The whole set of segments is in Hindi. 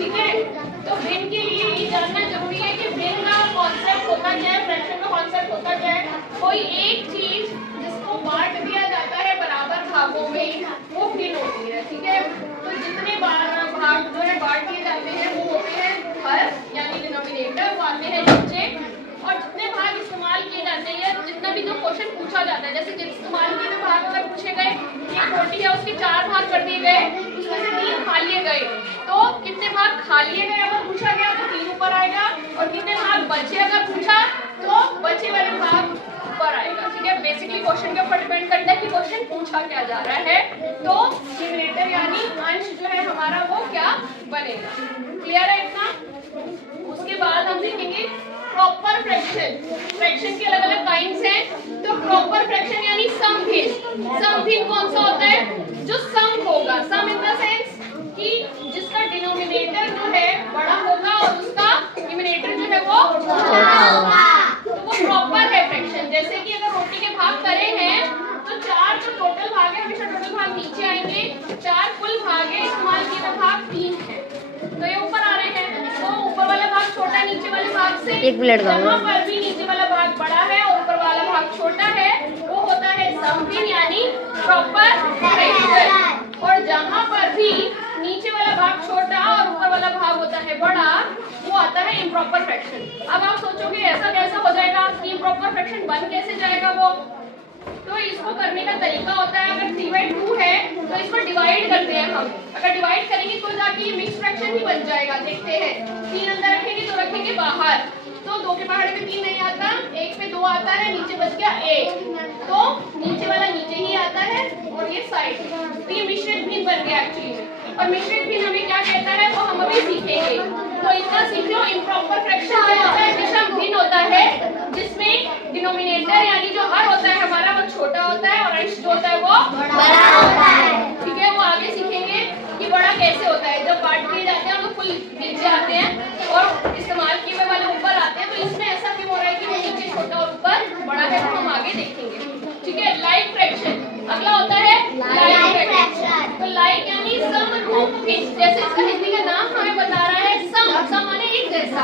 ठीक है, तो भिन्न के लिए ये जानना जरूरी है कि भिन्न का कॉन्सेप्ट होता क्या है, फ्रैक्शन का कॉन्सेप्ट होता क्या है। कोई एक चीज जिसको बांट दिया जाता है बराबर भागों में वो भिन्न होती है। ठीक है, तो जितने भाग जो है बांट दिए जाते हैं वो होते हैं हर यानी डिनोमिनेटर, वो आते हैं नीचे। और जितने भाग इस्तेमाल किए जाते हैं, जितना भी जो क्वेश्चन पूछा जाता है, जैसे इस्तेमाल किए हुए भाग अगर पूछे गए, एक रोटी है उसके 4 भाग कर दिए गए, उसमें से 3 खा लिए गए, तो कितने भाग खा लिए गए अगर पूछा गया तो 3 ऊपर आएगा, और कितने भाग बचे अगर पूछा तो बचे वाले भाग ऊपर आएगा। ठीक है, बेसिकली क्वेश्चन के ऊपर डिपेंड करता है कि क्वेश्चन पूछा क्या जा रहा है, तो न्यूमरेटर यानी अंश जो है हमारा वो क्या बनेगा। क्लियर है इतना। उसके बाद हम देखेंगे प्रॉपर फ्रैक्शन। फ्रैक्शन के अलग अलग काइंड्स हैं। तो प्रॉपर फ्रैक्शन यानी समभिन्न। समभिन्न कौन सा होता है? जो सम होगा, सम इन द सेंस कि जिसका डिनोमिनेटर जो है बड़ा होगा और उसका न्यूमरेटर जो है वो छोटा होगा, तो वो प्रॉपर है फ्रैक्शन। जैसे कि अगर रोटी के भाग करे हैं तो 4 जो टोटल भाग है हमेशा टोटल भाग नीचे आएंगे, 4 कुल भाग है, इस्तेमाल किए हुए भाग 3 है, तो ये ऊपर आ रहे हैं। तो ऊपर वाला भाग छोटा है नीचे वाले भाग से, जहाँ पर भी नीचे वाला भाग बड़ा है और ऊपर वाला भाग छोटा है वो होता है समभिन्न यानी प्रॉपर फ्रैक्शन। और जहाँ पर भी नीचे वाला भाग छोटा और ऊपर वाला भाग होता है बड़ा वो आता है इम्प्रॉपर फ्रैक्शन। अब आप सोचोगे ऐसा कैसा हो जाएगा कि इम्प्रॉपर फ्रैक्शन बन कैसे जाएगा वो, तो इसको करने का तरीका होता है, अगर 3/2 है तो इसको डिवाइड करते हैं हम। अगर डिवाइड करेंगे तो जाके ये मिक्स फ्रैक्शन ही बन जाएगा। देखते हैं, 3 अंदर रखेंगे तो रखेंगे बाहर, तो 2 के पहाड़े पे 3 नहीं आता, 1 पे 2 आता है, नीचे बच गया 1, तो नीचे वाला नीचे ही आता है और ये साइड, तो ये मिश्रित भिन्न बन गया एक्चुअली में। और मिश्रित भिन्न हमें क्या कहता है वो हम अभी सीखेंगे। तो इतना सीख लो, इम्प्रॉपर फ्रैक्शन क्या होता है? विषम भिन्न होता है जिसमें डिनोमिनेटर यानी जो हर होता है हमारा वो छोटा होता है और अंश जो होता है वो बड़ा होता है। ठीक है, वो आगे सीखेंगे कि बड़ा कैसे होता है। जब बांट दिए जाते हैं तो कुल नीचे आते हैं और इस्तेमाल किए हुए वाले ऊपर आते हैं, तो इसमें ऐसा क्यों हो रहा है कि वो नीचे छोटा और ऊपर बड़ा है, तो हम आगे देखेंगे। ठीक है, लाइक फ्रैक्शन अगला होता है लाइक फ्रैक्शन। तो लाइक यानी समरूप भिन्न, जैसे इसका हिंदी का नाम हमें बता रहा है सम, सम माने एक जैसा,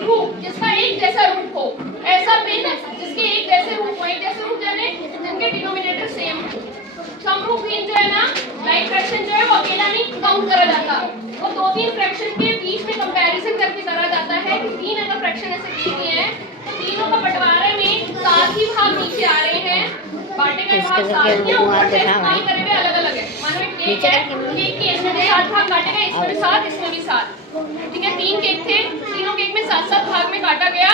रूप जिसका एक जैसा रूप हो, ऐसा भिन्न जिसके एक जैसे रूप हो। एक जैसे रूप यानी जिनके डिनोमिनेटर सेम हो। समरूप भिन्न जो है ना, लाइक फ्रैक्शन जो है वो अकेला नहीं काउंट करा जाता, वो 2-3 फ्रैक्शन के बीच में कंपैरिजन करके करा जाता है कि 3 अगर फ्रैक्शन ऐसे दिए गए हैं तो तीनों का बंटवारे में 7 ही भाग नीचे आ रहे हैं, बांटे गए भाग 7 ही ऊपर से इस्तेमाल करे हुए अलग अलग है। मानो एक केक है, केक के इसमें 7 भाग काटे गए, इसमें भी 7 इसमें भी 7। ठीक है, 3 केक थे, तीनों केक में 7-7 भाग में काटा गया,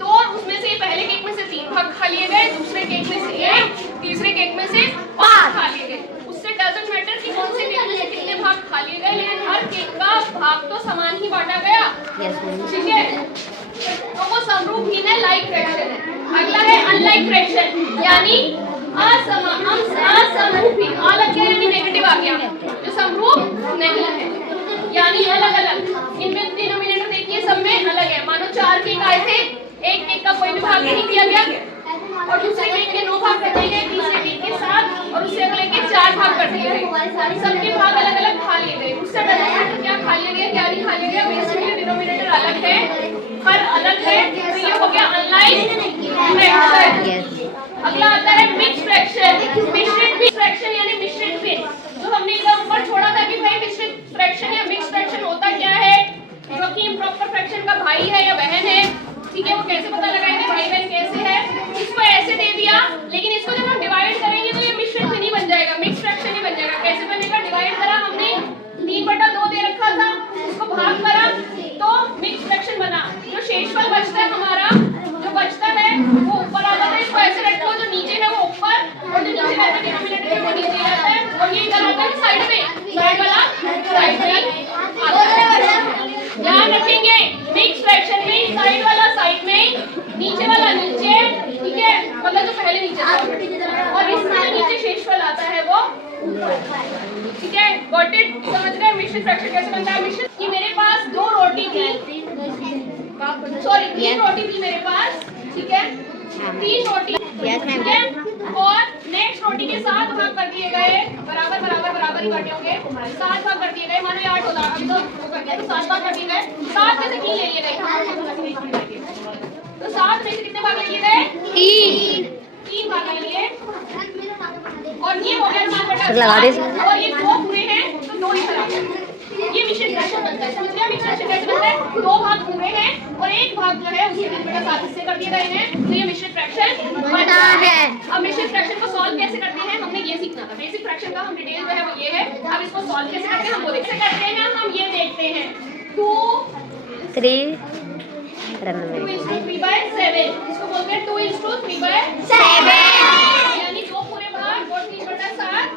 तो उसमें से पहले केक में से 3 भाग खा लिए गए, दूसरे केक में से 1, तीसरे केक में से 5 खा लिए गए। उससे डजंट मैटर कि कौन से केक में से कितने भाग खा लिए गए, लेकिन हर केक का भाग तो समान ही बांटा गया। ठीक है, तो वो समरूप भिन्न है, लाइक फ्रैक्शन है। अगला है अनलाइक फ्रैक्शन यानी असमरूप भिन्न। अलग क्या यानी नेगेटिव आ गया, जो समरूप नहीं है यानी अलग अलग। इनमें डिनोमिनेटर देखिए सब में अलग है। मानो 4 केक आए थे, एक केक का कोई भी भाग नहीं दिया गया और दूसरे केक के 9 भाग कर दिए गए, तीसरे केक के 7 और उससे अगले के 4 भाग कर दिए गए। सबके भाग अलग अलग खा लिए गए। उससे डिनोमिनेटर क्या खा लिया गया क्या नहीं खा लिया गया, बेसिकली डिनोमिनेटर अलग है पर अलग है, तो ये हो गया अनलाइक फ्रैक्शन। अगला आता है मिक्स फ्रैक्शन। मिश्रित फ्रैक्शन यानी मिश्रित भिन्न। जो हमने इधर ऊपर छोड़ा था कि भाई मिश्रित फ्रैक्शन या मिक्स फ्रैक्शन होता क्या है, जो कि इम्प्रॉपर फ्रैक्शन का भाई है या बहन है। ठीक है, वो कैसे पता लगाएंगे भाई बहन कैसे है, इसको ऐसे दे दिया, लेकिन इसको जब हम डिवाइड करेंगे तो ये मिश्रित नहीं बन जाएगा, मिक्स फ्रैक्शन ही बन जाएगा। कैसे बनेगा? डिवाइड करा हमने, 3/2 दे रखा था, उसको भाग करा तो मिक्स फ्रैक्शन बना। जो शेषफल बचता है हमारा, जो बचता है वो ऊपर आ जाता है, इसको ऐसे रखो, जो नीचे है वो ऊपर और जो नीचे रहता है डिनोमिनेटर है वो नीचे आता है, और ये इधर आता है साइड में, साइड वाला साइड में आता है। ध्यान रखेंगे, मिक्स फ्रैक्शन में साइड वाला साइड में, नीचे वाला नीचे, ठीक है, मतलब जो पहले नीचे था, और इसमें नीचे शेषफल आता है वो ऊपर। ठीक है, गॉट इट? समझ रहे हैं मिश्रित फ्रैक्शन कैसे बनता है? मिश्रित कि मेरे पास 2 रोटी थी, सॉरी 3 रोटी थी मेरे पास, ठीक है, 3 रोटी, ठीक है, और नेक्स्ट रोटी के 7 भाग कर दिए गए, बराबर बराबर बराबर ही करने होंगे। 7 भाग कर दिए गए, मानो ये 8 होता, अभी तो वो कर दिया, तो 7 भाग कर दिए गए। 7 में से 3 ले लिए गए, तो 7 में से कितने भाग ले लिए गए? 3 भाग ले लिए। और ये हो गया 7/8 और ये 2 पूरे हैं तो 2 ही खराब है। ये मिश्रित फ्रैक्शन बनता है। समझ लिया मिश्रित फ्रैक्शन कैसे बनता है? 2 भाग पूरे हैं और 1 भाग जो है उसके 3/7 हिस्से कर दिए गए हैं, तो ये मिश्रित फ्रैक्शन बनता है। अब मिश्रित फ्रैक्शन को सॉल्व कैसे करते हैं हमने ये सीखना था। बेसिक फ्रैक्शन का हम डिटेल जो है वो ये है। अब इसको सॉल्व कैसे करते हैं हम वो देखते हैं। हम ये देखते हैं 2 3 2/3/7 इसको बोलते हैं 2:3/7 यानी 2 पूरे भाग और 3/7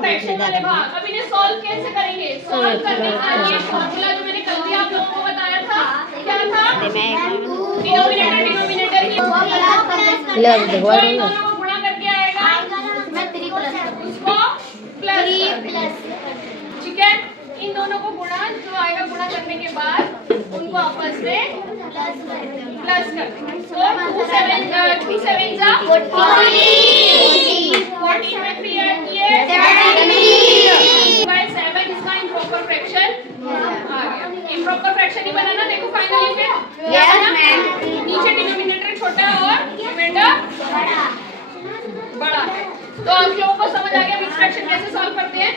फ्रैक्शन वाले भाग। अब इन्हें सॉल्व कैसे करेंगे? सॉल्व करने का ये फॉर्मूला जो मैंने कल भी आप लोगों को बताया था, क्या था? डिनोमिनेटर की इन दोनों को गुणा करके आएगा उसको प्लस, ठीक है। इन दोनों को गुणा जो आएगा, गुणा करने के बाद उनको आपस में प्लस कर देंगे। तो 2 7 जा 14 में 3 ऐड किए 7/7 इसका इम्प्रॉपर फ्रैक्शन आ गया। इम्प्रॉपर फ्रैक्शन ही बना ना, देखो फाइनली पे नीचे डिनोमिनेटर छोटा और रिमाइंडर बड़ा है। तो आप लोगों को समझ आ गया मिक्स फ्रैक्शन कैसे सॉल्व करते हैं?